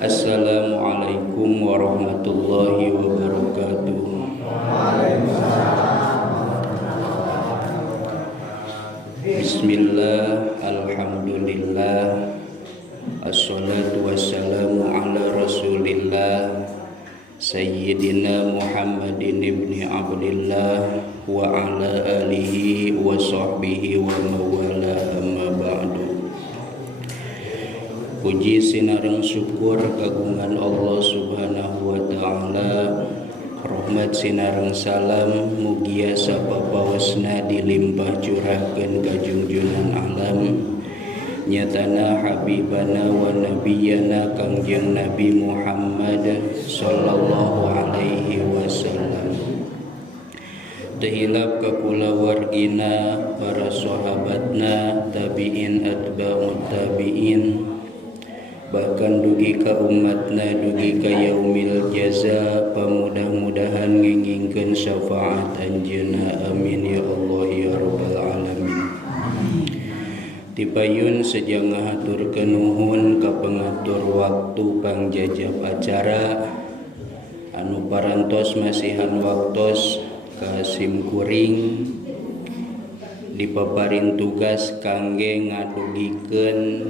Assalamualaikum warahmatullahi wabarakatuh. Bismillah, alhamdulillah, assalatu wassalamu ala rasulillah Sayyidina Muhammadin ibni Abdillah wa ala alihi wa sahbihi wa mawala amma ba'du. Puji sinareng syukur kagungan Allah subhanahu wa ta'ala, rahmat sinareng salam mugia sapapawasna dilimpah curahkeun ka junjunan alam nyatana habibana wa nabiyana kangjeng Nabi Muhammad sallallahu alaihi wasallam. Tehilap ka kulawargina para sahabatna tabi'in atba'ut tabi'in bahkan dugi ka umatna dugi ka yaumil jaza pamudah-mudahan ngingingkeun syafaat anjeunna amin ya Allah ya rabbal alamin. Tipayun sejang ngahaturkeun nuhun ka pengatur waktu pangjajab acara anu parantos masihan waktos ka simkuring dipaparin tugas kangge ngadugikeun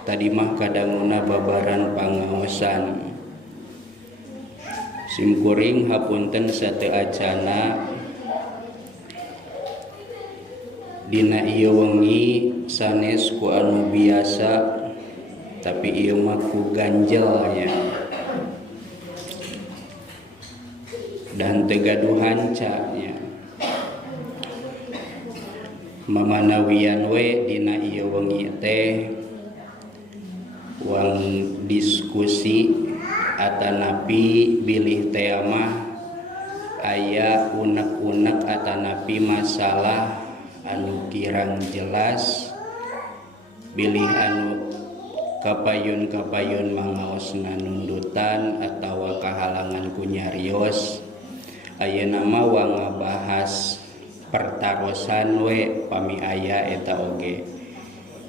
tadi mah kadanguna babaran pangaosan simkuring hapunten sateu acana dina ieu wengi sanes ku anu biasa tapi ieu mah ku ganjelnya dan tegaduhan canya mamanawian we dina ieu wengi teh wang diskusi atanapi bilih teh mah aya unek-unek atanapi masalah anu kirang jelas bilih anu kapayun-kapayun mangaosna nundutan atawa kahalangan ku nyarios ayeuna mah wang ngabahas pertarosan we pami aya eta oge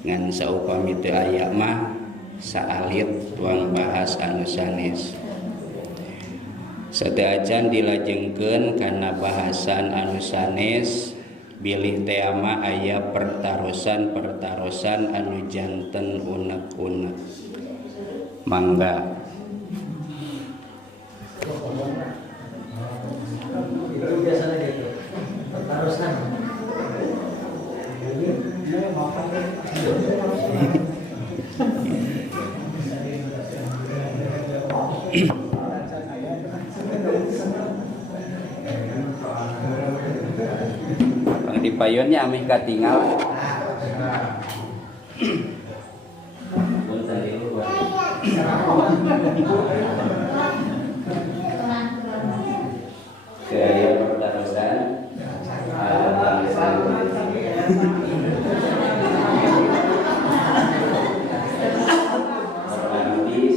ngan saupami teu aya mah saalit tuang bahas anu sanes sateacan dilajengkeun kana bahasan anu sanes bilih teh mah aya pertarosan anu janten unek-unek mangga biasanya gitu pertarosan Pang dipayunnya amih katinggal gaya pertarusan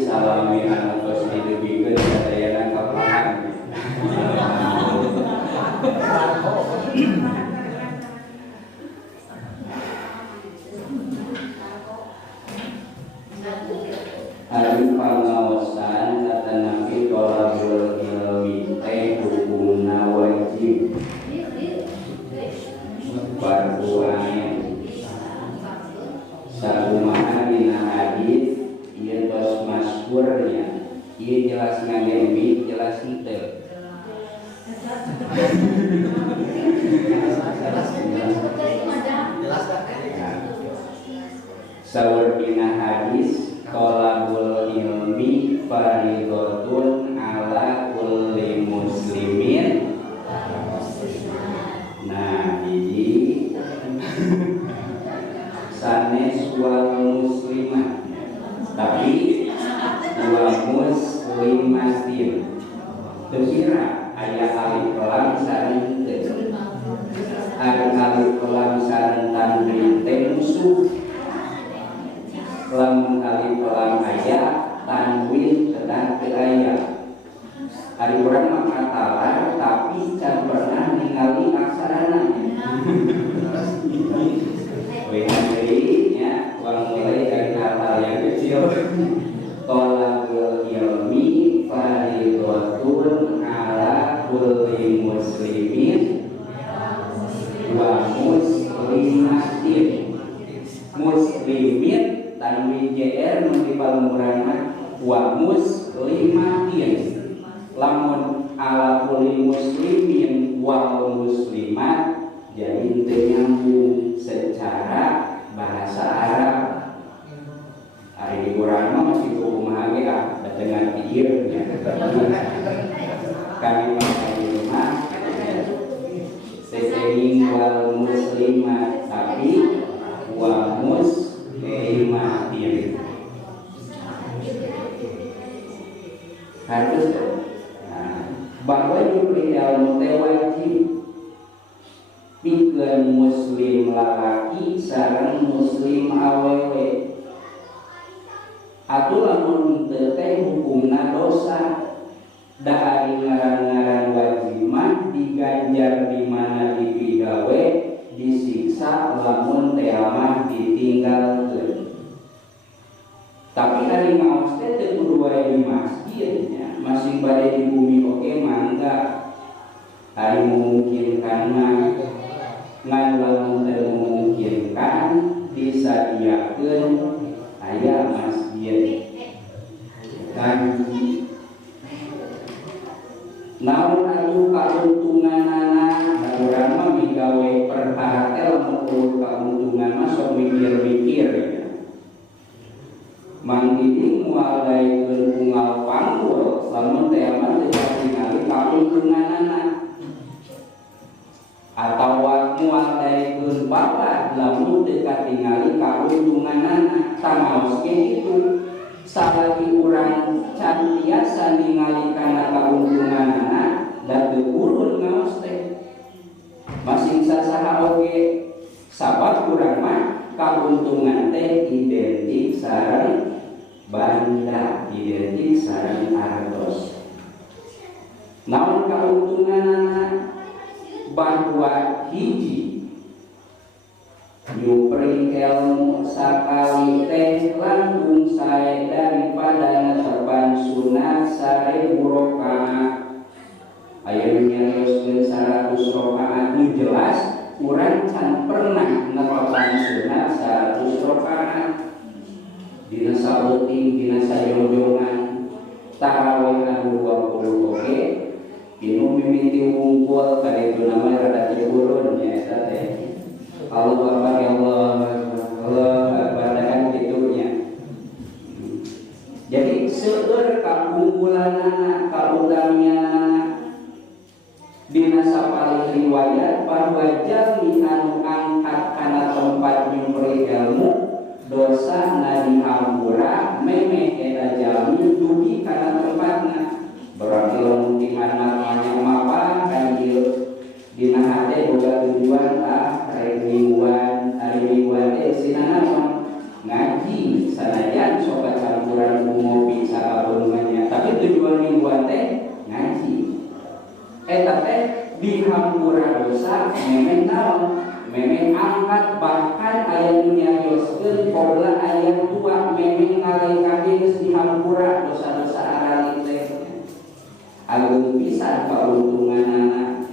salami anak kos didugikeun sadayana kapahan ari pangaosan atanapi tolabul ilmi teh hukumna wajib fardu ain sakumaha dina hadis ieu tos masyhurnya ieu jelas ngagemi jelas henteu saur dina hadis tolabul ilmi fardhotun ala kulli muslimin. Nah hiji sanes wal muslimah tapi dua muslimatin teu kira aya alif lam sareng teu ari alif lam sareng tanwin teh musuh lamun alif lam aya tanwin teu aya ari urang mah katalar tapi can pernah ningali aksarana we nya uang mulai dari hal yang kecil tolak muslimin wa muslimatin. Muslimin tanwin JR mun dipalungurana wa muslimatin. Lamun ala kulli muslimin wal muslimat jadi teu nyambung secara bahasa Arab. Ari di Quran masih kumaha ge dengan pikirnya. Kalimat kalimat sesering wal muslimat tapi wa muslimatin. Harus bahwa diberi ilmu teh wajib pikeun muslim lalaki sareng muslim awewe. Atuh lamun teu teh hukumna dosa. Da ari ngaran-ngaran wajib mah diganjar di mana dipigawe, disiksa lamun teh mah ditinggalkeun. Tapi ari ngaos teh teu kudu wae di masjid nya, masing bade di bumi oge mangga. Ari memungkinkan mah ngan lamun teu memungkinkan disadiakeun aya masjid. Dan namun anu kauntunganana urang mah migawe perhatian lamun kauntungan mah sok mikir-mikir ya. Mangdiding moal daekeun unggal panggul lamun teh mah teu katingali kauntunganana. Atawa moal daekeun bapak lamun teu katingali kauntunganana. Tamaos ge kitu. Salagi urang can tiasa ningali kana kauntunganana da teu urun ngaos teh. Masing sasaha oge sabab urang mah kauntungan teh identik sareng banda, identik sareng artos. Namun kauntunganana bahwa hiji nyupri ilmu sakali teh langkung sae daripada nasaban sunat 1000 rakaat. Aya nyarioskeun 100 rakaat nu jelas urang can pernah nasaban sunat 100 rakaat. Dina saeuting dina sajonjongan tarawih anu 20 oge pinu mimiti wungkul kaditu nama rada turun nya eta teh. Allah Akbar ya Allah Akbar kan gitunya. Jadi seueur kaunggulanana kautamianana dina sapalih riwayat bahwa jalmi anu angkat kana tempat nyumpri ilmu dosa na dihampura memeh eta jalmi dugi kana tempatna. Berarti lamun di mana mapa kan ieu dina hate boga tujuan mingguan teh sinana ngaji sanajan sobat campuran ngopi sakabungannya tapi tujuan mingguan teh ngaji. Eta teh dihampura dosa memeh naon memeh angkat bahkan aya nu nyarioskeun qobla aya tua memeh ngalengkake geus dihampura dosa-dosa arali teh. Agung pisan kauntunganana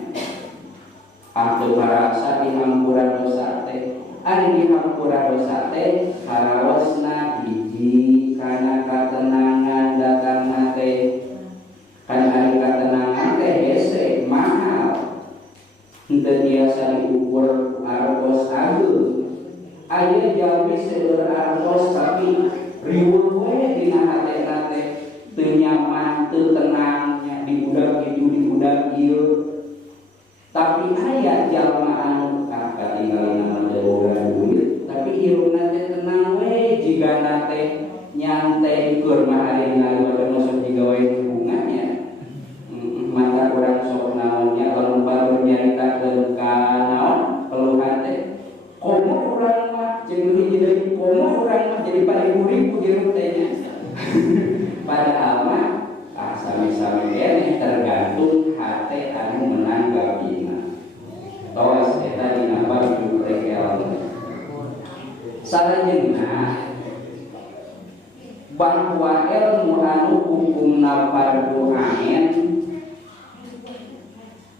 Aku merasa dihampura dosa teh, ari dihampura dosa teh harosna hiji kana katenangan datangna teh, kan ari katenangan teh hese mahal, henteu tiasa diukur artos ageung. Aya jalmi seueur artos tapi riweuh we dina hatena teh, teu nyaman, teu tenang, di budak kitu di budak ieu. Tapi aya jalma anu katinggali nama boga duit tapi hirupna teh tenang we jigana teh nyantai keur mah ari ningali wae masuk jiga wae hubungannya. Mata urang sok naonnya lamun baru nyaritakeun ka naon keluhan teh komo urang mah jeung hiji deui komo urang mah jadi paribu-ribu hirup teh nya. Padahal mah sami-sami keneh tergantung hate anu menanggapina. Tawas eta dina bab ilmu. Salajengna bahwa ilmu anu hukumna fardu ain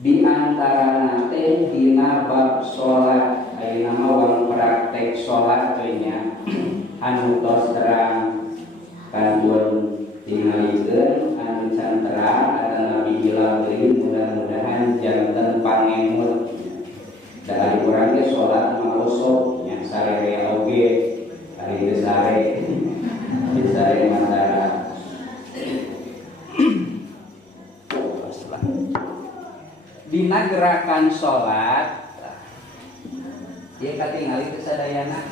di antara diantarana teh dina bab salat ayeuna mah wang praktek salat teh nya anu tos terang kanggo tingalikeun anu can terang adalah bijilah deui mudah-mudahan janten pangemut dari urang ge salat mah osok nya sarere oge ari geus sare sare mantara dina gerakan sholat dia katingali kesadayana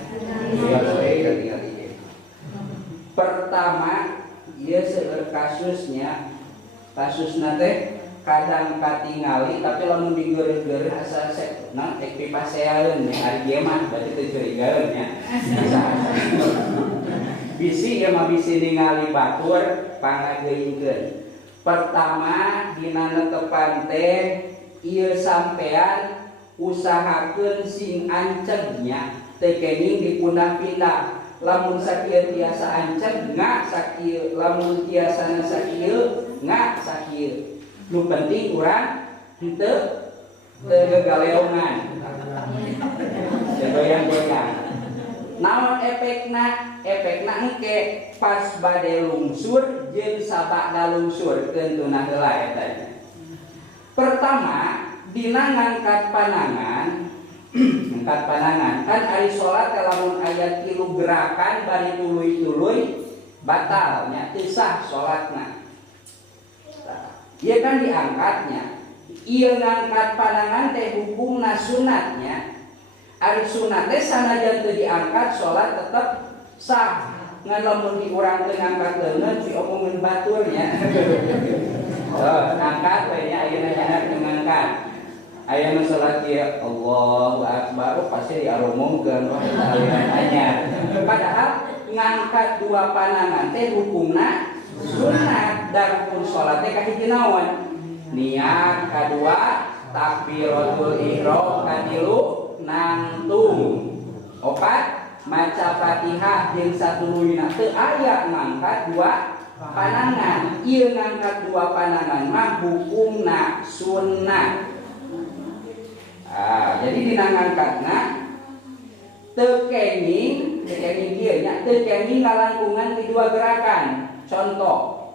pertama dia seueur kasusnya teh kadang katingali tapi lamun digeureut-geureut asa nah tek pipaseaeun nya ari ge mah berarti teu curigaeun nya bisi ieu mah bisi ningali batur pangageuingkeun pertama dina netepan teh ieu sampean usahakeun sing ancegnya teu kenging dipindah-pindah lamun sakieu tiasa anceg ngak sakieu lamun tiasana sakieu ngak sakieu nu penting urang henteu teu gegaleongan goyang-goyang naon efekna engke pas bade lungsur jeung sabada lungsur keuntunna heula eta. Pertama dina ngangkat panangan ngangkat panangan kan ari salat lamun aya 3 gerakan bari tuluy-tuluy batal nya teu sah salatna. Ieu kan diangkatnya. Ieu ngangkat panangan teh hukumna sunatnya. Ari sunat teh sanajan teu diangkat salat tetep sah. Ngan lamun di urang teu ngangkat leungeun diomongkeun baturnya. Angkat we nya ayeuna nya ngangkat. Ayeuna salat ieu Allahu Akbar pasti diarumungkeun eta aliran anyar. Padahal ngangkat 2 panangan teh hukumna sunat dan hukum salat teh kahiji naon? Niat kadua takbiratul ihram katilu nangtung. 4 maca Fatihah jeung satuluyna teu aya ngangkat 2 panangan. Ieu ngangkat 2 panangan mah hukumna sunnah. Jadi dina ngangkatna teu kenging kieu nya teu kenging ngalangkungan di 2 gerakan. Contoh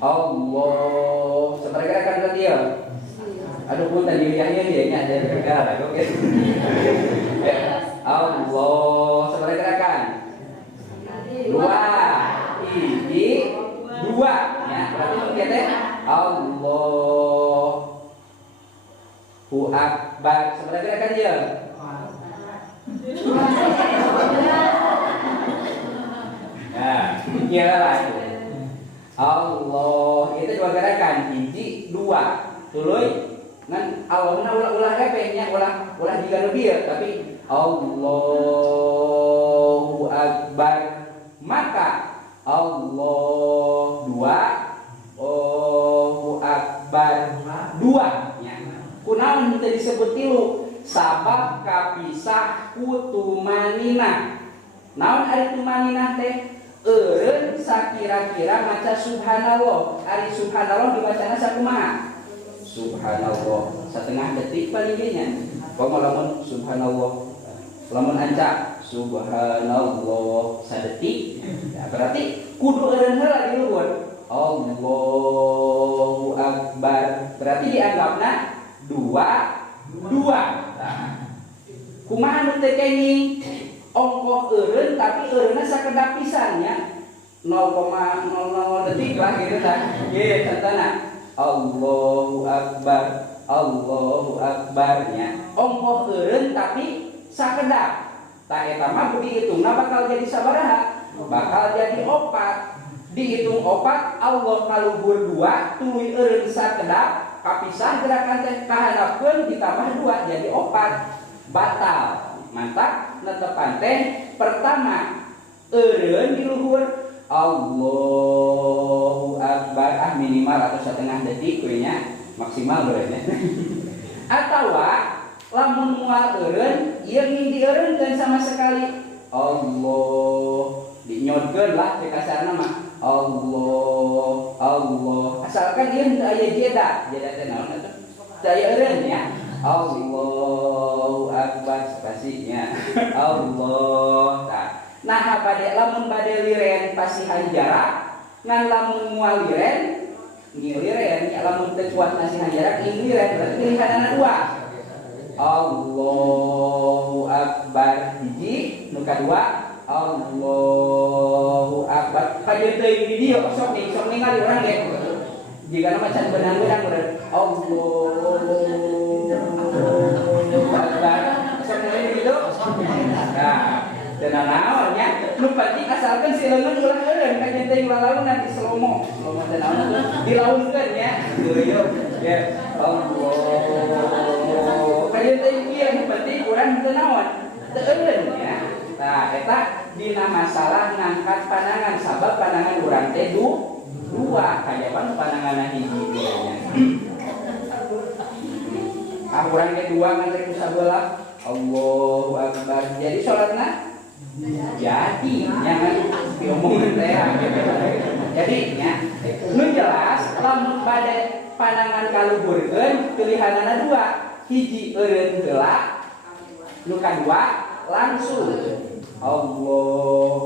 Allah seperti gerakan tadi ya. Aduh punten dilihatnya dia nya jadi gagal oke. Allah seperti gerakan 2 hiji 2 ya berarti mungkin teh Allahu Akbar seperti gerakan dia. Nah, iyalah Allah itu 2 gerakan hiji 2 tuluy ngan Allahna ulah nya ulah juga lebih ya tapi Allahu Akbar maka Allah 2 Allahu Akbar 2 nya kunaon teu disebut 3 sabab kapisah ku tumanina naon ari tumanina teh eureun sakira-kira maca subhanallah ari subhanallah dibacana sakumaha subhanallah setengah detik paling nya lamun subhanallah lamun anca subhanallah sadetik ya, berarti kudu eureun heula di luhur Allahu Akbar berarti dianggapna 2 nah, kumaha nu teu kenging ongkoh eureun tapi eureunna sakedap pisannya 0,00 detik lah gitu tah. Ieu contohna Allahu Akbar nya. Ongkoh eureun tapi sakedap. Tah eta mah dihitungna bakal jadi sabaraha? Bakal jadi 4. Dihitung 4 Allah kaluhur 2 tuluy eureun sakedap kapisah gerakan teh kahandapkeun ditambah 2 jadi 4 batal. Mantap netepan teh pertama eureun di luhur Allahu Akbar minimal atau setengah detik we nya maksimal berarti atawa lamun moal eureun ieu dieureunkeun sama sekali Allah dinyodkeun lah teh kasarna mah Allah asalkan ieu teu aya jeda teh naon eta Saya eureun ya. Allahu akbar spasinya. Allah. Nah, bade lamun bade liren pasihan jarak, ngan lamun moal liren, liren ya lamun teu kuat pasihan jarak liren berarti pilihanana dua. Allahu akbar hiji, nu kadua Allahu akbar. Kajian teuing di dieu sok ningali urang ge. Jika nama can benang-benang berarti Allahu akbar. Sok mulai gitu. Nah, dan naonnya nu penting asalkan si leungeun ulah eureun kajian teuing lalu nanti slomo teh naon tuh dilaunkeun ya. Yeuh ya Allah. Kajian teuing ieu nu penting urang teu naon teu eureun ya. Nah, eta dina masalah ngangkat pandangan sabab pandangan urang teh dua kajaban pandanganna hiji nya. Urang teh dua ngan rek sabelah Allahu akbar. Jadi salatna jadi jangan diomongin teh. Jadi nya nu jelas lamun bade pandangan kaluhurkeun pilihanana dua. Hiji eureun heula, nu kadua langsung Allah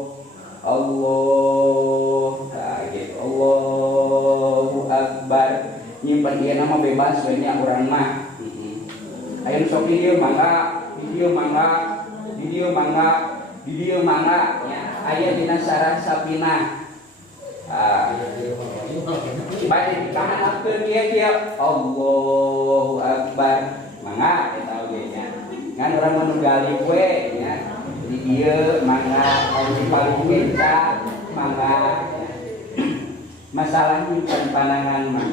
gitu. Allahu akbar. Nyimpen ieu nama bebas we nya urang mah. Aya sok video mangga nya aya dina sarah Sapinah. Bae dikahanapkeun kieu Allahu akbar. Mangga eta oge nya. Ngan urang menunggali we nya. Di dieu mangga anu paling genca mangga. Masalah nyimpen pandangan mah.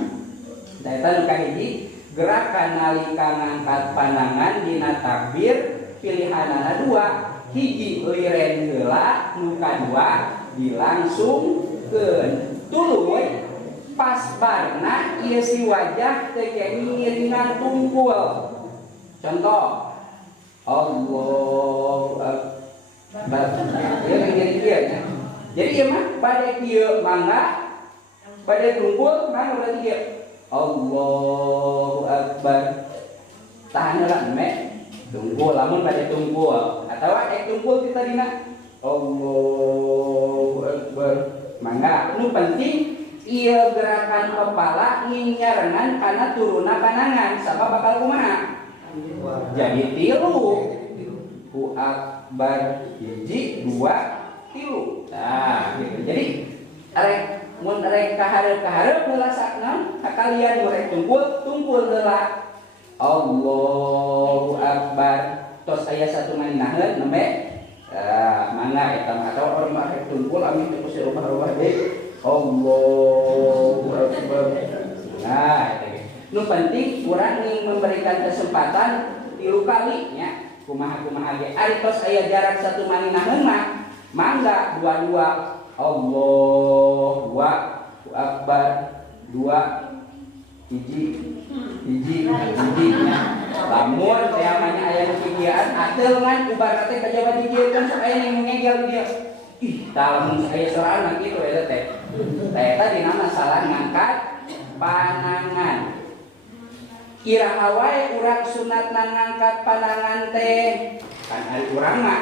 Da eta nu kahiji gerakan nalika ngangkat pandangan dina takbir pilihanana dua. Hiji liren heula, nu kadua dilangsungkeun. Tuluy pas barna ieu si wajah teu ngiringan tungkul. Contoh Allahu akbar. Ieu ngiring ieu nya. Jadi ieu mah bade kieu mangga bade tungkul mangga berarti kieu Allahu akbar. Tahan heula me tungkul lamun bade tungkul atawa tungkul kita dina Allahu akbar. Mangga nu penting ieu gerakan kepala nginyarengan kana turuna pandangan sabab bakal kumaha? Jadi tilu ku akbar hiji dua tilu. Nah gitu. Jadi rek mun rek kahareup heula sakna kakalian rek tungkul heula Allahu akbar. Tos aya satu nganinaheun nembe mangga eta mah atawa urang mah rek tungkul amin teu kusi rumah-rumah deui Allahu akbar. Nah eta ge. Nu penting urang memberikan kesempatan 3 kali nya. Kumaha ge ari tos aya jarak satu maninaheun mah mangga dua-dua Allahu akbar dua hiji nya. Lamun teh amanya aya pikiran ateul ngan ubar teh kajabat dikieun sok aya nu ngegel dia. Ih, lamun aya sorangan kitu eta teh. Eta dina masalah ngangkat pandangan. Iraha wae urang sunatna ngangkat pandangan teh kan ari urang mah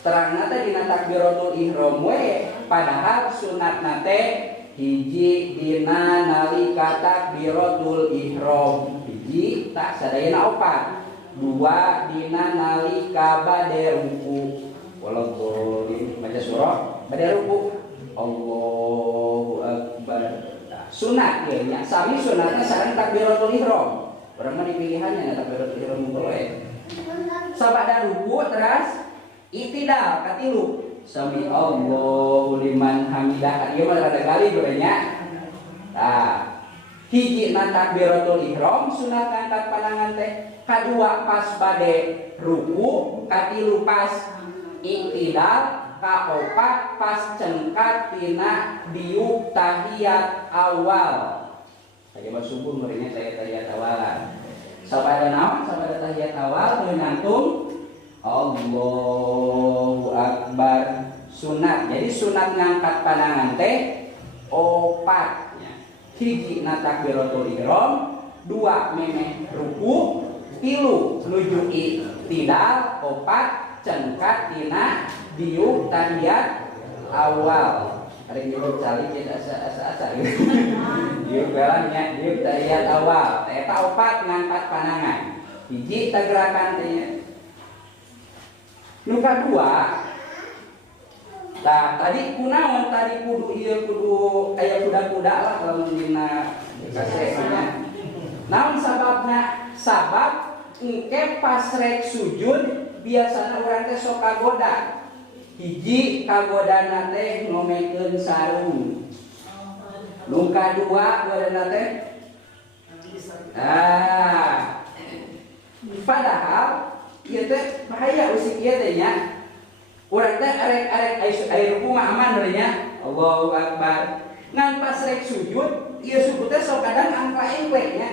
terangna teh dina takbiratul ihram we padahal sunatna teh hiji dina nalika takbiratul ihram hiji tak sadayana opat dua dina nalika bade ruku walau baca surah bade ruku Allahu akbar. Sunat ge nya sami sunatna sareng takbiratul ihram. Urang mah dipilihannya takbiratul ihram mulai. Sabada ruku teras itidal katilu. Sami Allahu liman hamidah. Ieu mah rada kali gorenya. Tah. Hiji na takbiratul ihram sunat ngangkat pandangan teh. Kadua pas bade ruku, katilu pas itidal, kaopat pas cengkat tina diuk tahiyat awal. Kayak mah subuh meureunnya tahiyat awalan. Sabada naon? Sabada tahiyat awal ngantung Allahu akbar sunat. Jadi sunat ngangkat pandangan teh opatnya. Hiji na takbiratul ihram, dua memeh ruku, tilu nuju iktidal, opat cengkat tina diuk tahiyat awal. Ada diuk cali tidak asa-asa diuk belanya diuk tahiyat awal. Eta opat ngangkat panangan. Hiji tagerakan teh. Nu kadua, nah tadi kunaon tadi kudu ieu kudu aya kuda-kuda lah kalau dina kasehnya. Naon sababna? Sabab engke pas rek sujud biasana urang teh sok kagoda. Hiji kagodana teh ngomekeun sarung. Nu kadua godana teh padahal ieu teh bahaya usik ieu teh nya. Urang teh arek aya ruku mah aman we nya. Allahu Akbar. Ngan pas rek sujud, ieu suku teh sok kadang angka-engklek nya.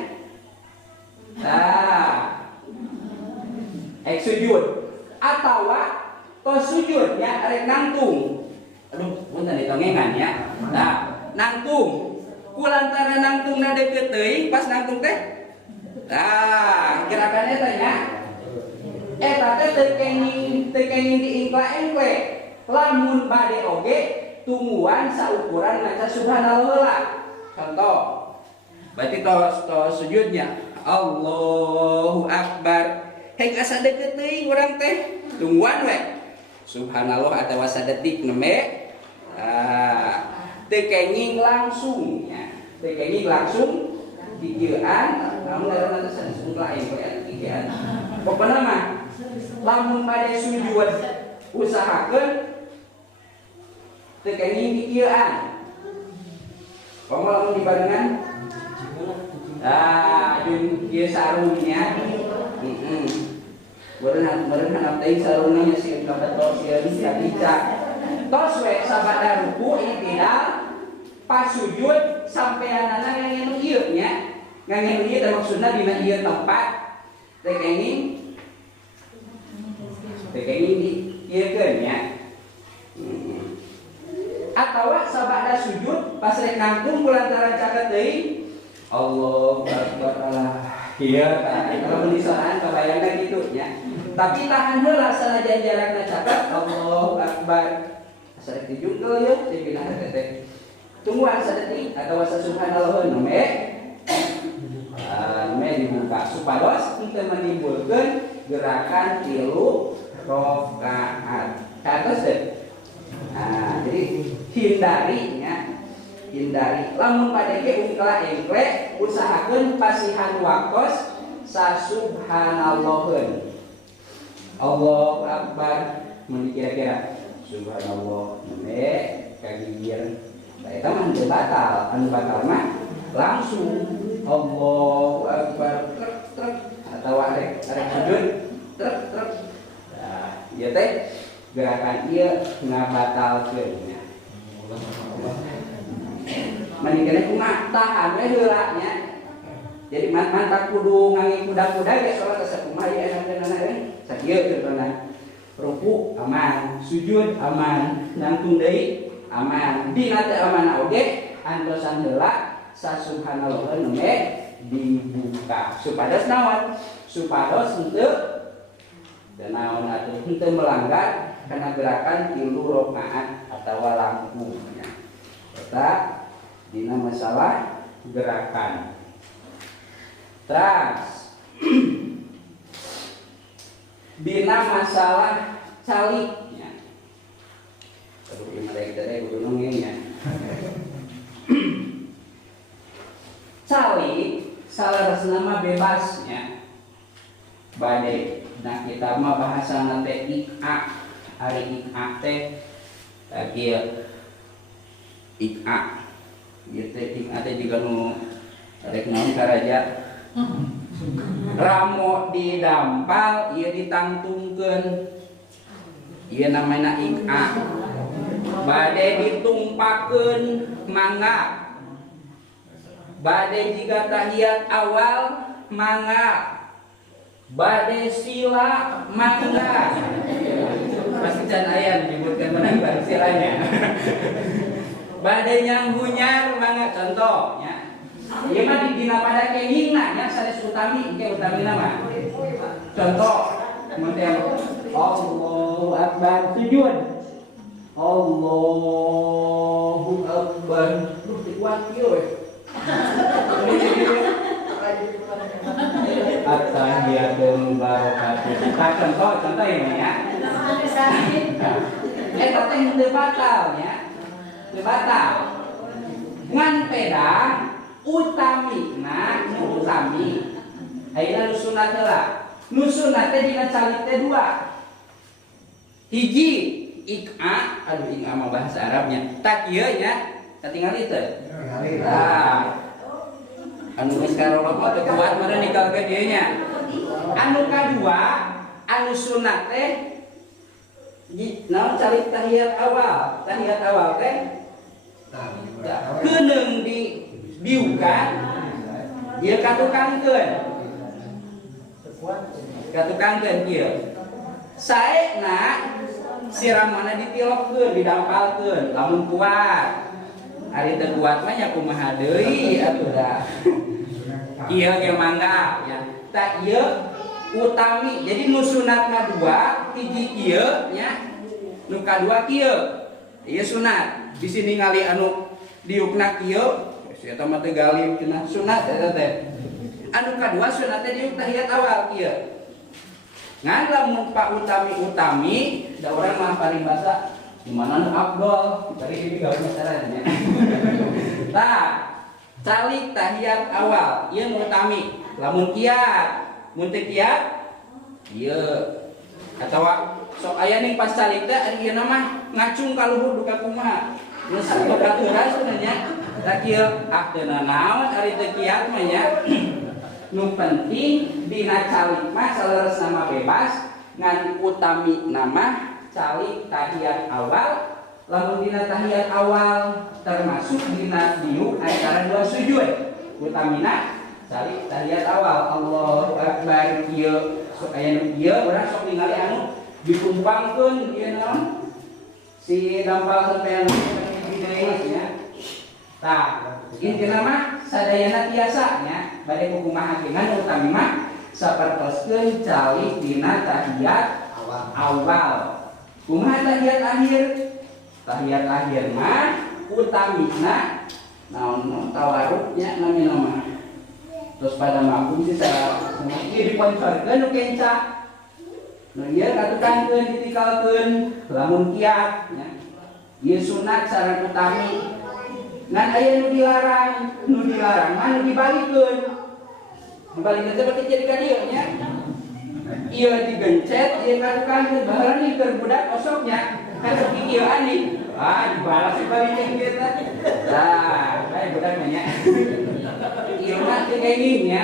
Sujud atawa tos sujudnya arek nangtung. Aduh, punten ditongengan ya. Nah, nangtung. Kulantaran nangtungna deukeut teuing pas nangtung teh. Gerakan eta nya. Eta teh teu kenging diingkla-engkle. Lamun bade oge tungguan saukuran maca subhanallah heula. Contoh. Berarti tos sujudnya Allahu Akbar. Hek asa deukeut teuing urang teh tungguan we. Subhanallah atawa sadetik nembe. Teu kenging langsung nya. Teu kenging langsung dikieuan namun ngaranna teh langsung lain we dikieuan. Pokona mah lamun bade sujud usahakeun teu kenging dikieuan. Pokona lamun dibarengan ieu sarungnya. Berenang teh sarungna sieun ka tos sieun ka bica. Tos we sabada ruku iktidal pas sujud sampeanana ngangenu ieu nya. Ngangenu ieu teh maksudna dina ieu tempat teh kenging diieukeun nya. Atawa sabada sujud pas rek nangtung kulantaran caket teuing Allahu Akbar Allah. Iya, kalau di soal kebayangkan gitu ya. Tapi tahan heula sanajan jarakna caket Allahu Akbar. Asa dijungkel ya, dipindah teh. Tungguan sadetik atawa subhanallah nome. Dibuka supados teu menimbulkeun gerakan tilu rakaat. Katos teh. Jadi hindari lamun padeke ungkla-engkle usahakeun pasihan waktos sasubhanallahun. Allahu Akbar mun kira-kira subhanallah nembe kagigir. Eta mah teu batal, anu batal mah langsung Allahu Akbar trek atawa arek sujud trek. Ieu teh gerakan ieu ngabatalkeun. Maningkeun kumaha tahan we heula nya. Jadi mantap kudu ngangge kuda-kuda ge salat sakumaha ieu enak-enak we. Sakieu contohna. Ruku aman, sujud aman, nangtung deui aman. Dina teu aman oge antosan heula sasubhanallah nembe dibuka. Supados naon? Supados henteu naon atuh henteu melanggar kana gerakan tilu rakaat atawa langkung nya. Eta dina masalah gerakan. Terus dina masalah caliknya. Aduh ieu teh kudu nongengnya. Calik salarasna mah bebasnya. Bade nah kita mah bahasana teh iqa. Ari iqa teh kieu iqa. Ieu teh iqa teh juga nu rek naon karaja. Ramo didampal ieu ditangtungkeun. Ieu namana iqa. Bade ditumpakeun mangga. Bade jiga tahiyat awal mangga. Bade sila mangga. Pasti can aya disebutkan menang silanya. Bade nyanghunyar mangga contohnya. Ieu mah dina pada kengingna nya sanes utami ge utami nama. Contoh model Allahu Akbar sujud. Allahu Akbar. Kuat kieu we. At-tahiyatu barakatuh. Contoh ya. Eta teh teu batal nya. Teu batal. Ngan peda utamina nu utami. Ayeuna nu sunat heula. Nu sunat teh dina calik teh dua. Hiji ik'a, aduh ik'a mah bahasa Arabnya. Tak ieu nya, katingali teh. Tah. Anu geus karolok teh kuat meureun nikalkeun dieu nya. Anu kadua, anu sunat teh naon calik tahiyat awal. Tahiyat awal teh keuneng di biukan ieu katukangkeun. Katukangkeun ieu. Saena siramana ditilokkeun, didampalkeun lamun kuat. Ari teu kuat mah nya kumaha deui atuh da. Ieu ge mangga ya. Ta ieu utami. Jadi nu sunat mah dua, hiji ieu nya. Nu kadua kieu. Ieu sunat. Di sini ngali anu diukna kieu, eta mah teh galib cenah sunat eta teh. Anu kadua sunat teh diuk tahiyat awal kieu. Ngan lamun pa utami da urang mah paribasa di mana nu afdol dari ini gawe masalahnya. Tah, calik tahiyat awal ieu utami. Lamun kiat, mun teu kiat ieu atawa sok aya ning pas calik teh ari ieu mah ngacung ka luhur duka kumaha. Nu sabaturan sebenarnya tak kieu teu naon ari teu kiat mah nya. Nu penting dina calik mah saleres nama bebas ngan utami nama calik tahiyat awal. Lamun dina tahiyat awal termasuk dina diuk antara dua sujud. Utamina calik tahiyat awal. Allahu Akbar kieu sok aya nu kieu urang sok ningali anu dikumpangkeun ieu naon si dampal sampean deui nya. Tah, intina mah sadayana tiasa nya bade kumaha hakiman utami mah sapertoskeun calik dina tahiyat awal. Kumaha tahiyat akhir? Tahiyat akhir mah utamina naon tawaruknya namina mah. Terus pada makum sih ieu diponcorkeun nu kenca. Nu ieu katukankeun ditikalkeun lamun kiat nya. Ieu sunat sareng utami. Ngan aya nu dilarang mah nu dibalikeun. Dibalikeun teh berarti jadi ka dieu nya. Ieu digencet, ieu katukankeun baheula nih keur budak osoknya. Kan sok ieu ani. Dibalas dibalikeun kieu teh. Tah, bae budak nya. Ieu mah teu kenging nya.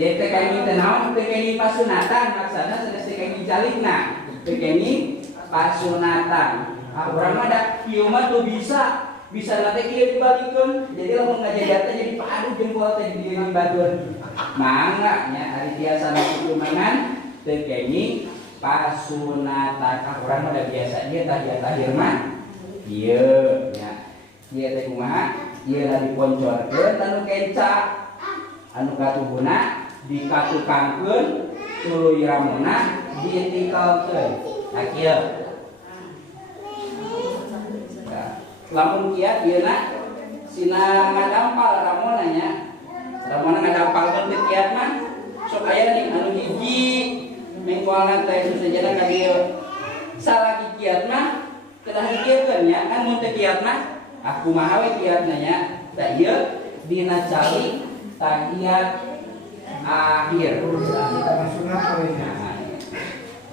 Jadi teh kenging teh naon? Teu kenging pasunatan maksudna sanes teu kenging calikna. Teu kenging pasunatan. Urang mah da ieu mah tuh bisa nanti kieu dibalikeun. Jadi lamun ngajajar teh jadi padu jempol teh di batur. Mangga nya ari tiasa kitu mangan teu kenging pasunatan. Urang mah da biasa ieu tahiyat akhir mah ieu nya. Ieu teh kumaha? Ieu da diponcorkeun anu kenca. Anu katuhuna dikatukangkeun tuluy ramona diitikalkeun. Nah kieu. Lamun kiat ieu na sina ngadampal ramona nya. Ramona ngadampalkeun teu kiat mah sok aya nih anu hiji mengkoalna teh sajana ka dieu. Salaki kiat mah kedah dikieun nya kan mun teu kiat mah kumaha we kiatna nya. Da ieu dina calik tahiyat akhir.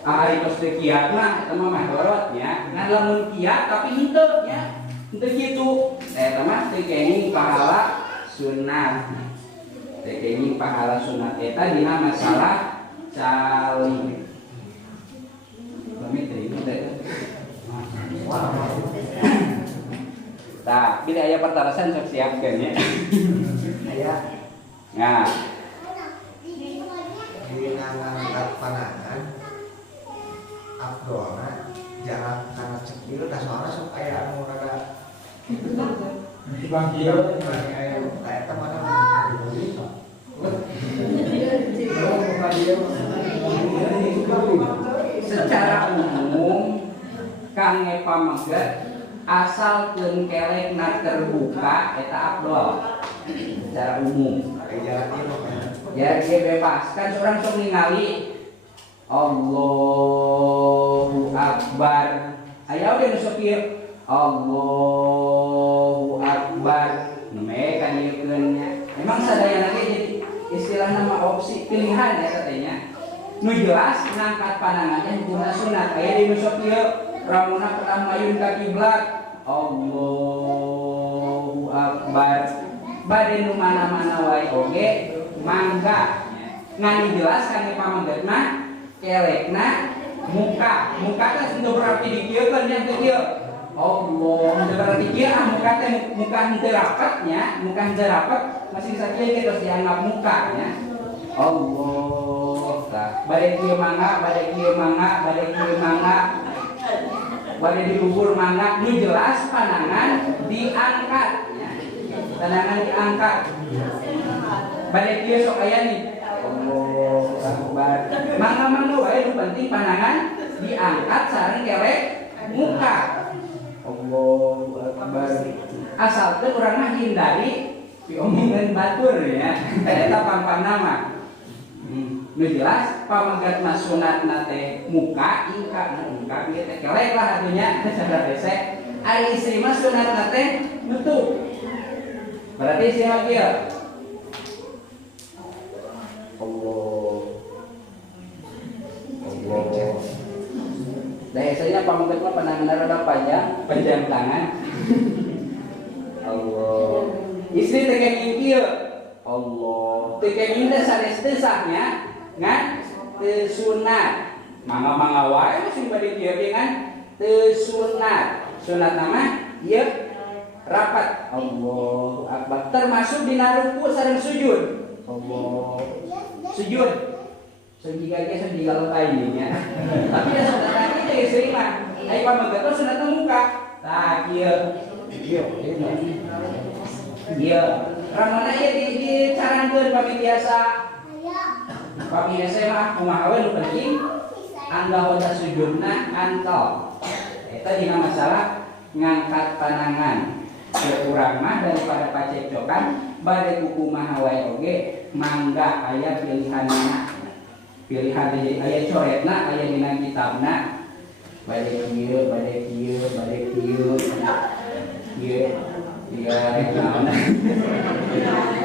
Ari tos teu kiat mah eta mah madorot nya. Ngan lamun kiat tapi henteu nya. Henteu kitu. Eta mah teu kenging pahala sunat. Teu kenging pahala sunat eta dina masalah calik. Kami terima teh. Tah, bila aya pertarasan sok siapkeun nya. Aya. Nah. Dina ngangkat panangan abdolna jarak kana cekil ka soalna sok aya anu rada dibangkieu aya Secara umum kangge pamengget asal keun kelekna terbuka eta afdol. Secara umum ya dia bebas kan seorang sok ningali Allahu Akbar aya udah nu sok ieu Allahu Akbar mereka nyiekeunnya memang sadayana ge jadi istilah nama opsi pilihan ya katanya nu jelas ngangkat pandangannya hukumna sunat aya di nu sok ieu ramuna pernah mayun ka kiblat Allahu Akbar bade nu mana-mana wae oge mangga ngani jelas kami pamangget mah kelekna muka kan sudah berarti dikieun nya teh kieu Allah sudah berarti kieu muka teh muka henteu rapatnya muka henteu rapat masih bisa kieu terus dianggap muka nya Allah tah bade kieu mangga bade kieu mangga bade kieu mangga bade dilubur mangga nu jelas pandangan diangkat nya pandangan diangkat bade kieu sok aya nih Allahu Akbar mangga wae nu penting pandangan diangkat sareng kelek muka Allahu Akbar asalkeun urang mah hindari diomongan batur ya eta pang-pangna mah nu jelas pamangkat mah sunatna teh muka ingka muka ieu teh kelek lah atunya sadar hese ari istri mah sunatna teh nutup berarti istri mah kieu Allah. Biasanya pamangkat mah pandangan rada panjang tangan. Allah. Istri teh kenging kieu. Allah. Teh kenging teh sanes teu sahnya ngan teu sunat. Mangga-mangga wae sing bade kieu ge ngan teu sunat. Sunat nama ieu rapat. Allahu Akbar. Termasuk dina ruku sareng sujud. Allah. Sujud sejiga lepai nya tapi ya sunat tadi teh sering mah ai pamangget teh sunat muka tah kieu ramana ieu dicarankeun pami biasa mah kumaha we nu penting anggahoda sujudna antol eta dina masalah ngangkat panangan ke urang mah daripada pacekcokan bade kumaha wae oge mangga aya pilihan aya coretna aya dina kitabna bade kieu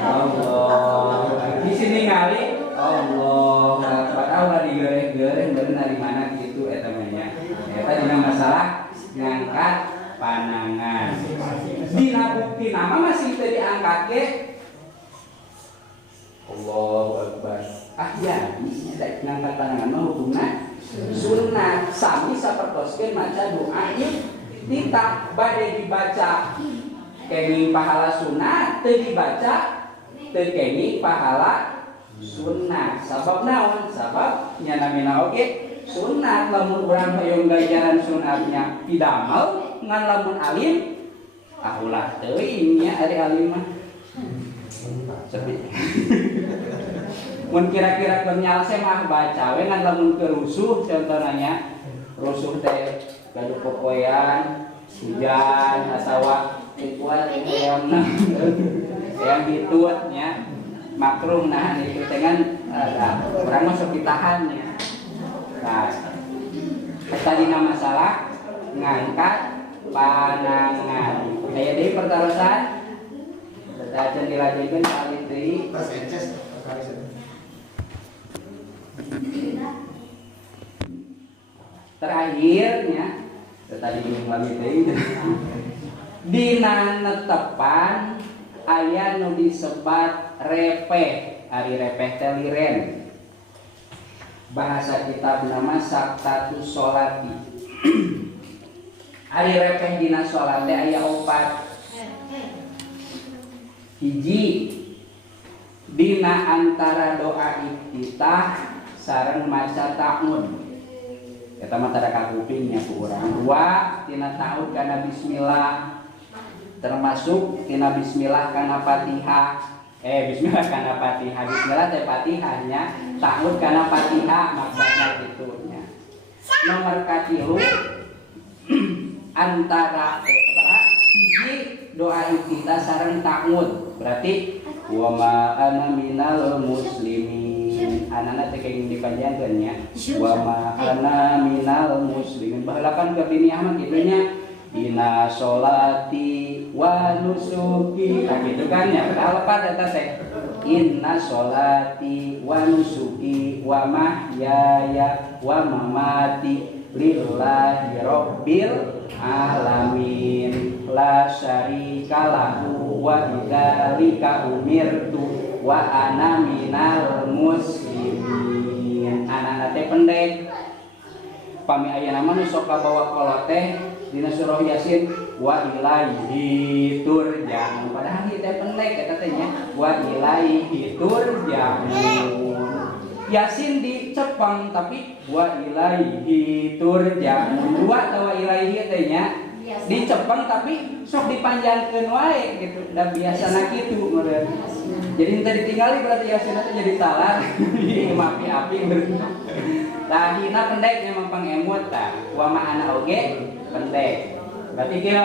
Allah di sini ngali Allah padahal digoreng-goreng bener dari mana gitu eta mah nya eta dina masalah ngangkat panangan dina bukti nama masih teu diangkat ge Allahu Akbar ya bisa ngangkat panangan mah hukumna sunat sami sapertoskeun maca doa iftitah bade dibaca kenging pahala sunat teu dibaca teu kenging pahala sunat sabab naon sabab nya namina oge sunat lamun urang hoyong ganjaran sunatnya pidamel ngan lamun alim ulah teuing nya ari alim mah sepi mun kira-kira bernyalse mah baca we ngan lamun kerusuh contohnya rusuh teh gaduh popoyan hujan asawa kuat yang ditut nya makruh nah itu dengan urang mah sok ditahan nya nah tadi masalah ngangkat panangan aya deui pertarosan tetapi dilanjutkeun kali deui pas ences kali terakhirnya tadi kali deui dina netepan aya nu disebat repeh ari repeh teh liren bahasa kitab nama Saktatus Sholati ari repeh dina sholat teh aya 4 hiji dina antara doa iftitah sareng maca ta'awud eta mah tara kakupingnya ku urang 2 tina ta'awud kana bismillah termasuk tina bismillah kana Fatihah bismillah kana Fatihah bismillah teh Fatihahnya ta'ud kana Fatihah maksudna kitu nya. Nomor katilu antara hiji doa kita sareng ta'ud berarti wa ma ana minal muslimin anana teh kenging dipanjangkeun nya wa ma ana minal muslimin bahalakan ke diniah mah kitu nya inna sholati wa nusuki nah gitu kan ya padahal pada teh inna sholati wa nusuki wa mahyaya wa mamati lillahi rabbil alamin la syarika lahu wa bidzalika umirtu wa ana minal muslimin anak teh pendek pami aya nama nu sok kabawa kolot teh dina surah Yasin wa ilaihi turja'un padahal ieu teh pendek eta teh nya wa ilaihi turja'un Yasin dicepeng tapi wa ilaihi turja'un dua tawa ilaihi teh nya dicepeng tapi sok dipanjangkeun wae gitu da biasana kitu meureun jadi teh ditinggali berarti Yasin teh jadi salah api-api lahina pendeknya mempang emut tah wa ma'ana oge pendek berarti kira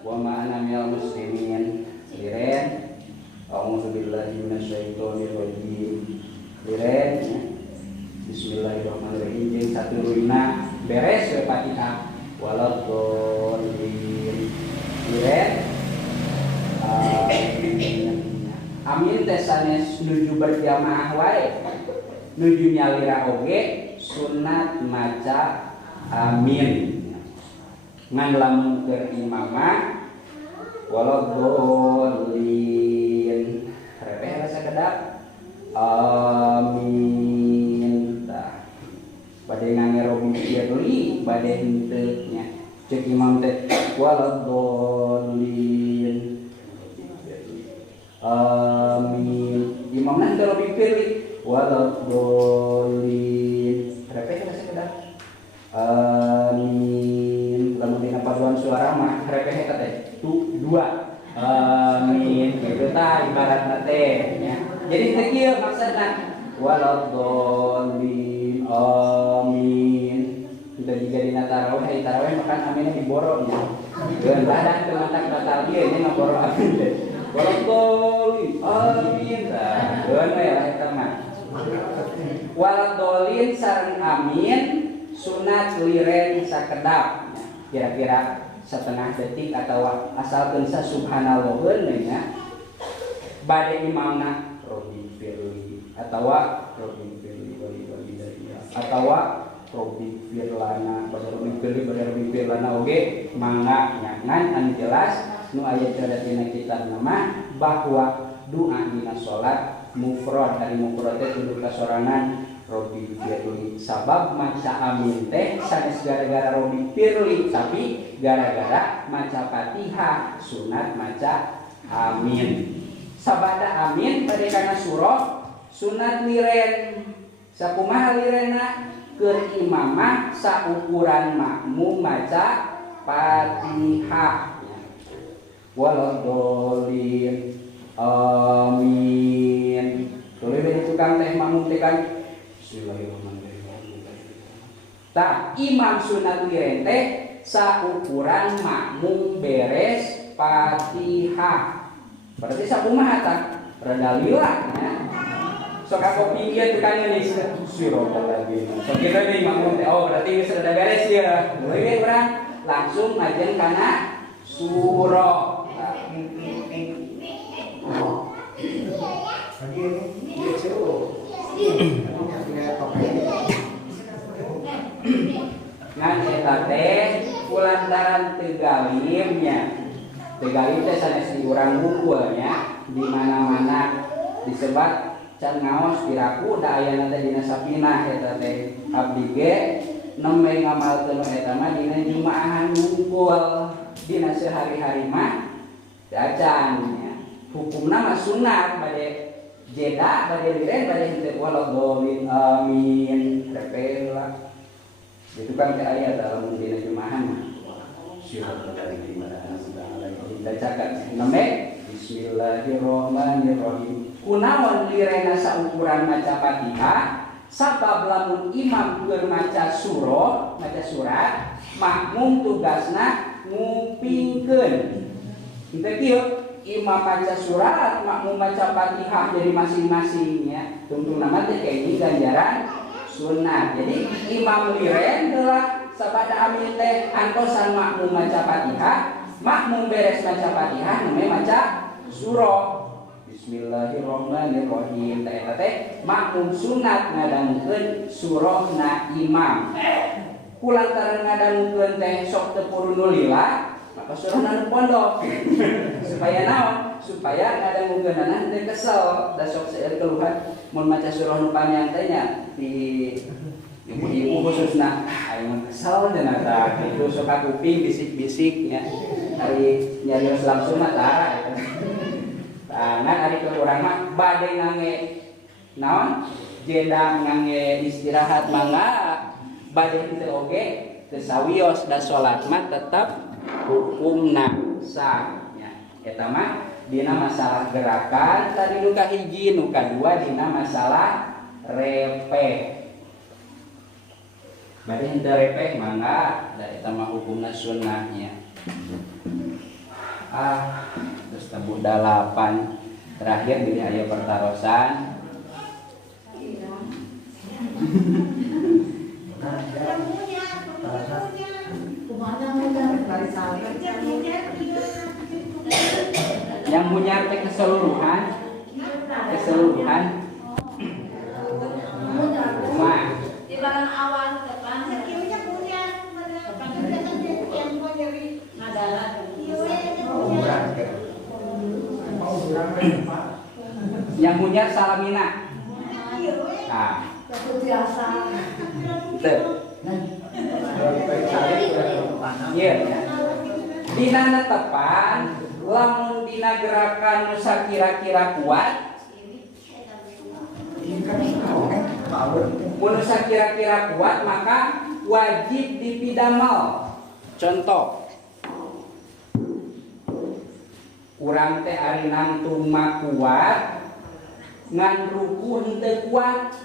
wa ma'ana minal muslimin liren a'udzubillahi minasyaitonir rajim liren bismillahirrahmanirrahim jeung saturuyna beres we Fatihah waladhdallin liren amin teh sanes nuju berjamaah wae nuju nyalira oge sunat maca amin ngan lamun keur imamah waladhdallin repeh rasa kedap amin tah bade ngangerobi firli bade henteu nya ceuk imam teh waladhdallin amin imamna teh robi firli waladhdallin repeh rasa kedap amin lamun dina paduan suara mah repeh eta teh dua amin kitu tah ibaratna teh nya jadi teh kieu maksudna waladhdallin amin kita juga dina tarawih makan aminnya diboro nya geun badan teu matak batal ieu nya ngaboro amin teh waladhdallin amin tah geun we lah eta mah waladhdallin sareng amin sunat liren sakedap kira-kira setengah detik atau asalkeun sa subhanallah nya bade imamna robbi firli atawa robbi firli wali atawa robbi firlana bade robbi firlana oge mangga ngan anu jelas nu aya dina kitab nama bahwa doa dina salat mufrad ari mufrad teh kudu kasorangan robbi firli sabab maca amin teh sanes gara-gara robbi firli tapi gara-gara maca Fatihah sunat maca amin sabada amin pada kana surah sunat liren sakumaha lirena keur imamah saukuran makmum maca Fatihah waladhdallin amin tuluy we tukang teh makmum teh kan bismillahirrahmanirrahim tah imam sunat liren teh saukuran makmum beres Fatihah berarti sakumaha tah rada lila nya sok kopi ieu teh kan geus sirota lagi sok kita deui makmum teh oh berarti geus rada beres ya mulai we urang langsung ngajen kana surah ngan eta teh kulantaran teu galimnya teu galim teh sanes di urang hungkulnya di mana-mana disebat can ngaos piraku da aya teh dina sapinah eta teh abdi ge nembe ngamalkeun eta mah dina jumaahan hungkul dina sehari-hari mah dacan hukumna mah sunat bade jeda bade liren bade henteu waladhdallin amin repela itu kan teh aya dalam dina jumaahan mah siratan dari dimana sedang dibacakan nembe bismillahirrahmanirrahim kunaon lirena saukuran maca Fatihah sabab lamun imam keur maca surat makmum tugasna ngupingkeun. Teu kieu imam maca surat makmum maca Fatihah jadi masing-masing ya. Tungtung nama teh kayak ganjaran sunnah. Jadi imam liren heula sabada amin teh antosan makmum maca Fatihah, makmum beres maca Fatihah namanya maca surah. Bismillahirrahmanirrahim. Teh makmum sunat ngadangukeun surahna imam. Kulantaran ngadangukeun teh sok teu purun lillah, maka surahna nu pondok. Supaya naon? Supaya ngadangukeunana teu kesel, da sok seueur keluhan mun maca surah nu panjang teh nya di ibu-ibu khususna aya kesel cenah tah itu sok ka kuping bisik-bisik nya. Ari nyarios langsung mah tara eta. Ngan ari ke urang mah bade ngangge naon jeda ngangge istirahat mangga bade teu oge teu sawios da salat mah tetep hukumna sah nya. Eta mah dina masalah gerakan tadi nu kahiji, nu kadua dina masalah repeh. Bade henteu repeh mangga da eta mah hukumna sunnahnya. Terus tebu 8 terakhir di aya pertarosan. Yang punya keseluruhan rumah di barang awal depan yang punya salamina. Nah, biasa. itu. Iya. Dina netepan, lamun dina gerakan nu sakira-kira kuat, mun sakira-kira kuat maka wajib dipidamel. Contoh, urang teh ari nangtung mah kuat, ngan ruku henteu kuat.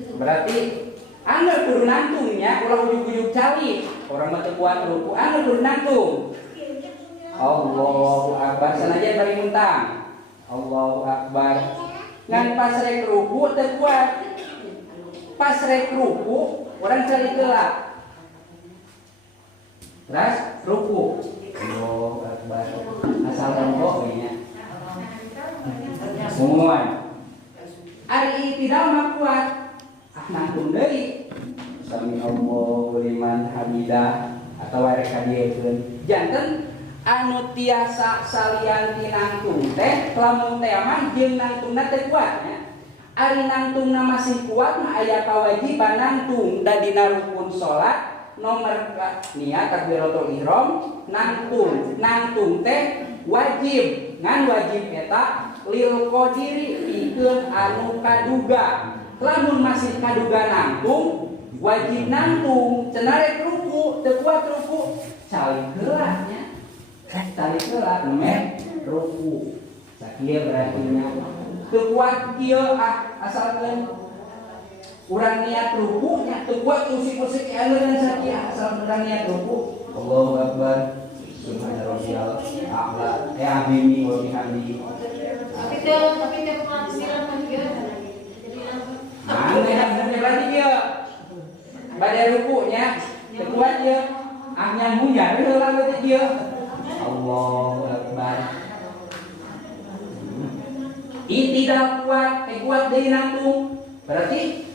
Berarti anu kudu nantungnya ulah ujug-ujug cali. Orang mah teu kuat ruku, anu kudu nantung. Allahu akbar sanajan bari muntang. Allahu akbar. Ngan pas rek ruku teu kuat. Pas rek ruku urang cari geulak. Terus ruku. Allahu akbar. Asal tembok nya. Semua. Ari tidak mah kuat. Nangtung deui. Sami Allahu liman hamidah atau rek kadiekeun. Janten anu tiasa salian ti nangtung teh lamun teh mah jeung nangtungna teh kuat nya. Ari nangtungna masih kuat mah aya kawajiban nangtung da dina rukun salat nomor niat takbiratul ihram nangtung teh wajib ngan wajib eta lil qadiri pikeun anu kaduga. Lamun masih kaduga nangtung wajib nangtung cenah rek ruku teu kuat ruku calik heula nya. Calik heula meh ruku. Sakieu berarti nya teu kuat kieu asalkeun urang niat ruku nya teu kuat usik-usik angeureun sakieu asal urang niat ruku. Allahu akbar. Subhanallahil a'la. Ya bini wa bihamdi. Tapi teh pengamsilan mah kieu. Mana yang bener lagi dia? Pada rukunya, kuat dia. Nyambung ya, heula teh dia. Allahu akbar. Tidak kuat, kuat deui nangtung. Berarti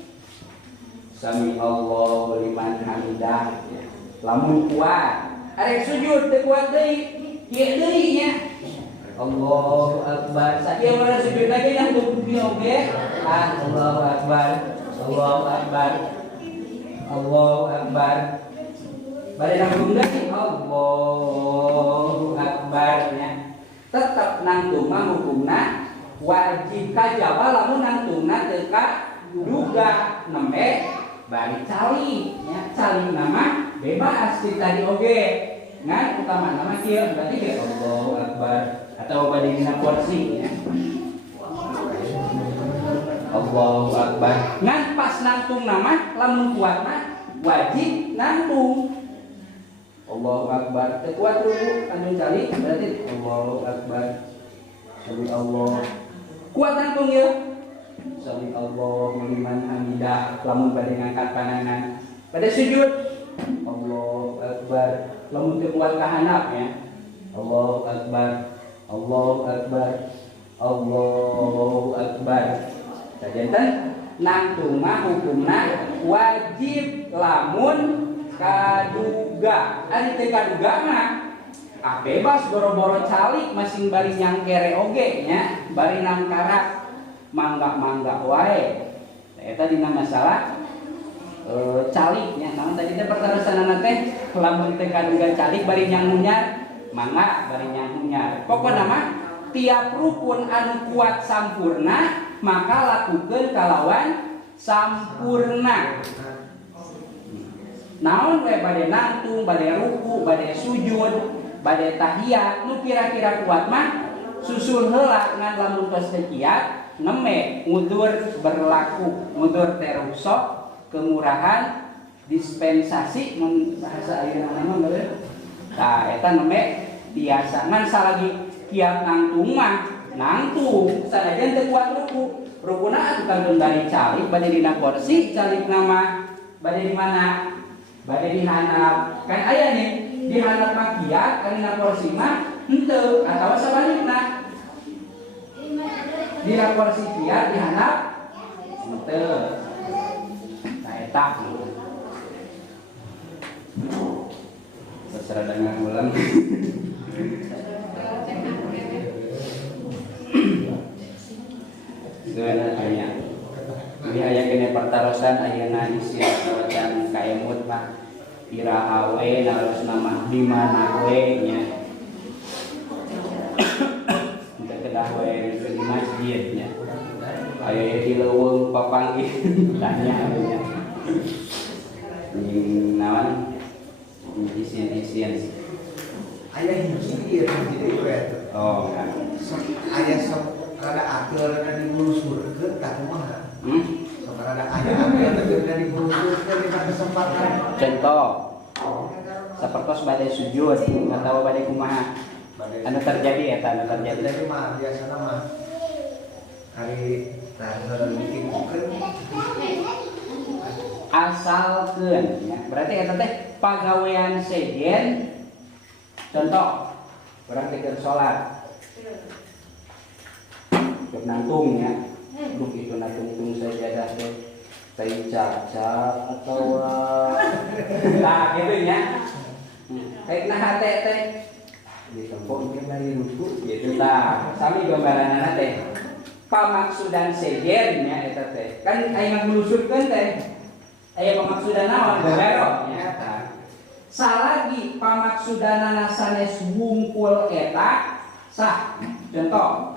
sami Allahu liman hamidah. Lamun kuat, arek sujud teu kuat deui, kieu deui nya. Allahu akbar. Sakieu mana sujud lagi yang tubuh oge. Allahu akbar. Allahu akbar. Allahu akbar. Bari nangtung deui Allahu akbar nya. Tetep nangtung mah hukumna wajib kajaba lamun nangtungna teu kaduga nembe bari cali nya. Cali nama bebas ti tadi oge. Ngan utama nama kieu berarti ge Allahu akbar atau pada dina porsi ya. Allahu Akbar. Ngan pas nangtung nama lamun kuat mah wajib nangtung. Allahu Akbar. Kuat ruku anu cali berarti Allahu Akbar. Sami Allah. Kuat nangtung ya. Sami Allahu liman hamidah. Lamun bade ngangkat pandangan. Pada sujud Allahu Akbar. Lamun teu kuat kahandap ya. Allahu Akbar. Allahu Akbar. Allahu Akbar. Sajanten nangtung mah hukumna wajib lamun kaduga. Ari teu kaduga mah bebas boro-boro calik masing bari nyangkere oge nya, bari nangkara mangga-mangga wae. Eta dina masalah calik nya. Namun tadi teh pertarusanana teh lamun teu kaduga calik bari nyangmunyar, mangga bari nyangmunyar. Pokona mah tiap rukun anu kuat sampurna maka lakukeun kalawan sampurna. Naon we bade nangtung, bade ruku, bade sujud, bade tahiyat nu kira-kira kuat mah susul heula ngan lamun tos teu kiat ngeme ngudur berlaku, ngudur teh ruksok, kemurahan, dispensasi mun bahasa ayeuna mah bener. Tah eta ngeme biasa ngan salagi kiat nangtung mah nangtung sanajan teu kuat ruku. Rukuna atuh kantun dari calik bade dina kursi, calik nama bade di mana? Bade di handap. Kan aya nih di handap mah kiat, kan dina kursi mah henteu atawa sabalikna. Dina kursi kiat di handap henteu. Nah eta. Terserah dengan ulang. Segala aya. Ini aya kene pertarosan ayeuna isi wacan kaemut mah iraha we narosna mah di mana we nya. Teu kedah we di masjid nya. Aya di leuweung papanggih tanya nya. Naon isian-isian. Aya hiji ieu jadi eta. Oh, Aya rada atur dan diburusurkeun tah kumaha? Sok rada aya atur dan diburusurkeun di kesempatan. Contoh. Sapertos badai sujud atawa badai kumaha? Anu terjadi eta anu terjadi. Jadi mah biasana mah hari tanggal bikinkeun asalkeun ya. Berarti eta teh pagawean sejen. Contoh, urang teh keur salat. Nangtung ya, duk itu nangtung sajadah teh, tai caca atau nah gitu ya, kayak nah hati teh, di tempat mungkin dari ruku gitu lah, sami gambaran teh, pamaksudan sejen ya eta teh, kan aing ngulusurkeun teh, aya pamaksudan naon bero ya, salagi pamaksudanana sanes wungkul eta sah, contoh.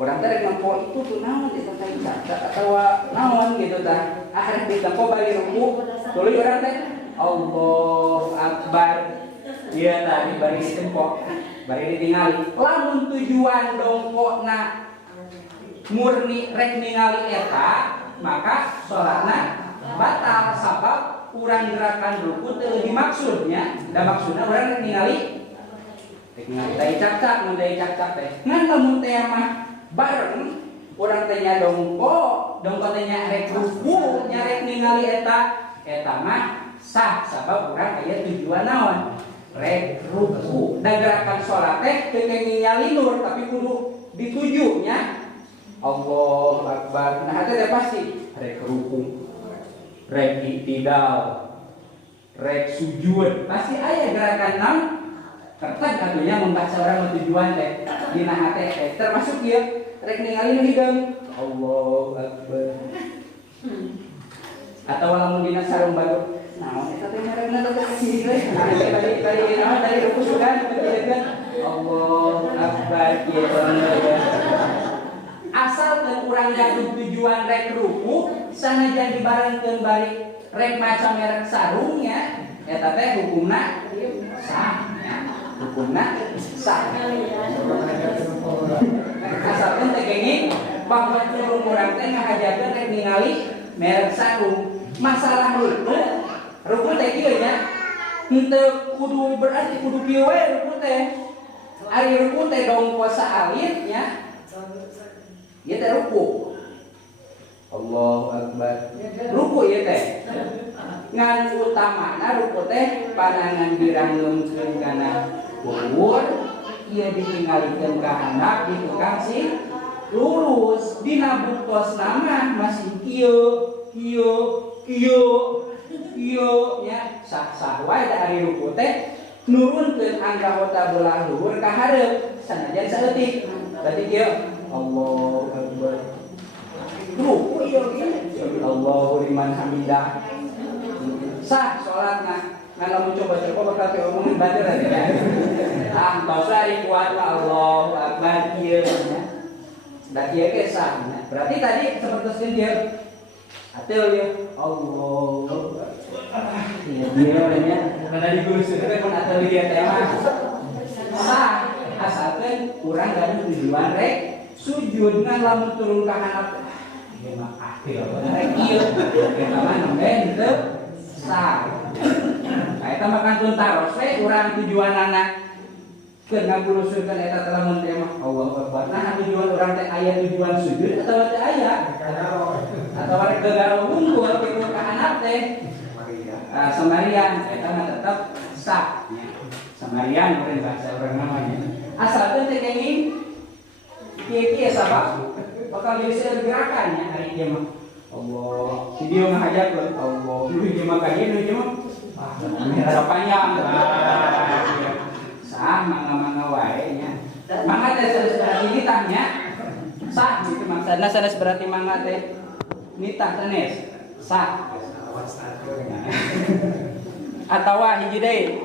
Orang teh nempo itu tuh naon eta teh atau naon gitu tah. Akhirnya ditempo bari ruku, tuluy urang teh Allahu Akbar. Ieu tadi bari ditempo, bari ditingali. Lamun tujuan dongkona murni rek ningali eta, maka salatna batal sabab urang gerakan ruku teu dimaksudnya. Da maksudna urang rek ningali dai cak-cak, mun dai cak-cak teh. Ngan lamun teh mah bareng urang teh nya dongko teh nya rek ruku nya rek ningali eta mah sah sabab urang aya tujuan naon rek ruku da gerakan salat teh teu ningali nur tapi kudu dituju nya Allahu Akbar. Nah eta teh pasti rek ruku rek i'tidal rek sujud pasti aya gerakan naon kertas katunya membahas orang tujuan teh dina hate teh termasuk ieu rek ningali nu hideung Allahu Akbar. Atawa lamun dina sarung batu naon eta teh ngaranna teh sih teh dari naon dari ruku sugan begitu Allahu Akbar kieu ya. Asal teu urang gaduh tujuan rek ruku sanajan dibarengkeun bari rek macam merek sarungnya eta teh hukumna sah. Hukumna sah. Asalkan tegenging bahwa sarung kurang teh ngahajakeun rek ningali merek sarung. Masalah ruku teh kieu nya. Henteu kudu berarti kudu kieu we ruku teh. Ari ruku teh dong kuasa alit nya. Ieu teh ruku. Allahu Akbar. Ruku ieu teh. Ngan utamana ruku teh panangan diranggeumkeun kana ukur, ieu ditingalikeun ka handap di tukang sih lurus dina buktos nama masih kieu nya sah wae da ari ruku teh nurunkeun anggota belah luhur ka hareup sanajan saeutik. Berarti kieu Allahu Akbar. Ruku ieu Allahu liman hamidah. Sah salatna. Ngan lamun coba-coba bakal teh omongin batur ya. Tos ari kuat Allahu Akbar kieu nya. Da kieu ge sah. Berarti tadi sapertoskeun kieu. Atuh ya Allahu Akbar. Iya nya. Mana di guru teh mun atuh dia teh mah. Sah asalkeun urang gaduh tujuan rek sujud ngan lamun turun ka handap. Ieu mah akhir rek kieu. Eta mah nembe teu sah. Eta mah kantun taros we urang tujuanana keur ngaguluskeun eta teh lamun teh mah Allahu Akbar. Nah tujuan urang teh aya tujuan sujud atawa teu aya? Atawa rek gegaro wungkul kitu ka handap teh. Samarian eta mah tetep sah nya. Samarian meureun bahasa urang namanya. Asalkeun teh kenging kieu-kieu sabab bakal jadi gerakan nya hari ieu mah. Allah, video ngahajakeun Allah, nu ieu mah ka ieu nu ieu mah merah panjang. Sah mangga-mangga wae nya. Mangga teh berarti nitah nya. Sah kitu maksudna sanes berarti mangga teh nitah sanes. Sah. Atawa hiji deui.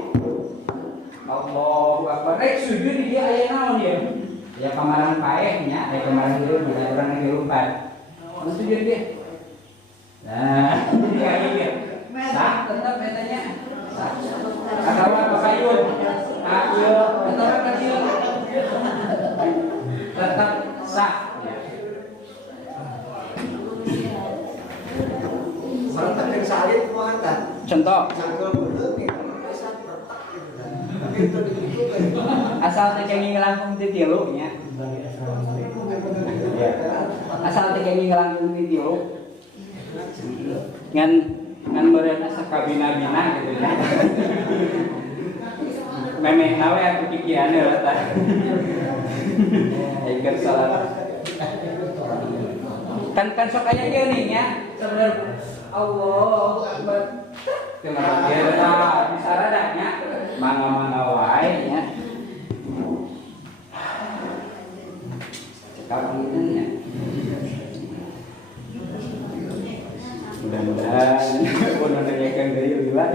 Allahu Akbar. Rek sujud di dieu aya naon ieu? Ya kamaran paeh nya, aya kamaran hirup, aya urang hirupan. Sujud dia. Nah, jadi kayak gitu. Sah tetap katanya. Sah. Atawa pakayun. Ayo, tetap kecil. Tetap sah. Mantap yang salib muatan. Contoh. Cangkel bener nih. Asal teh kenging ngelangkung ti tilu nya. Asal teh kenging ngelangkung ti tilu. Ngan meureun asa kabina-bina gitu ya. Memehna we atuh kikianeun tah. Ayeuna salat. Kan sok aya geuning nya. Sebenarnya Allahu Akbar. Kenapa dia bisa radanya? Mangga-mangga wae nya. Cekap gitu nya. Mudah-mudahan pun nanyakan deui lila.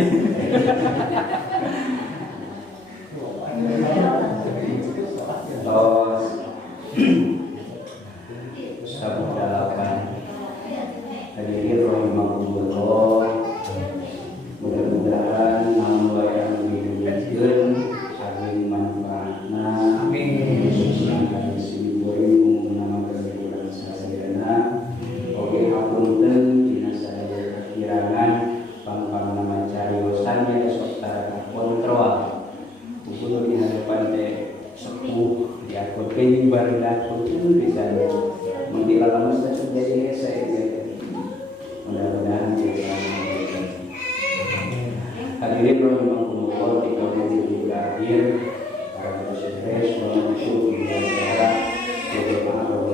Tos. Sabdalakan. Hadirin rahimakumullah. Mudah-mudahan namun yang diwujudkan saling manfaatna. Amin. Khususnya sini boleh mengenamakan kehidupan sadayana. Oke, hapunten dina sadaya kekirangan pang nama cariosannya esok tara kontrol. Kudu di hadapan teh sepuh diatur kening barudak kudu bisa. Mungkin kalau mesti terjadi saya mudah-mudahan bisa. Hadirin rahimakumullah, di kaum berakhir para peserta, semoga bersyukur di antara beberapa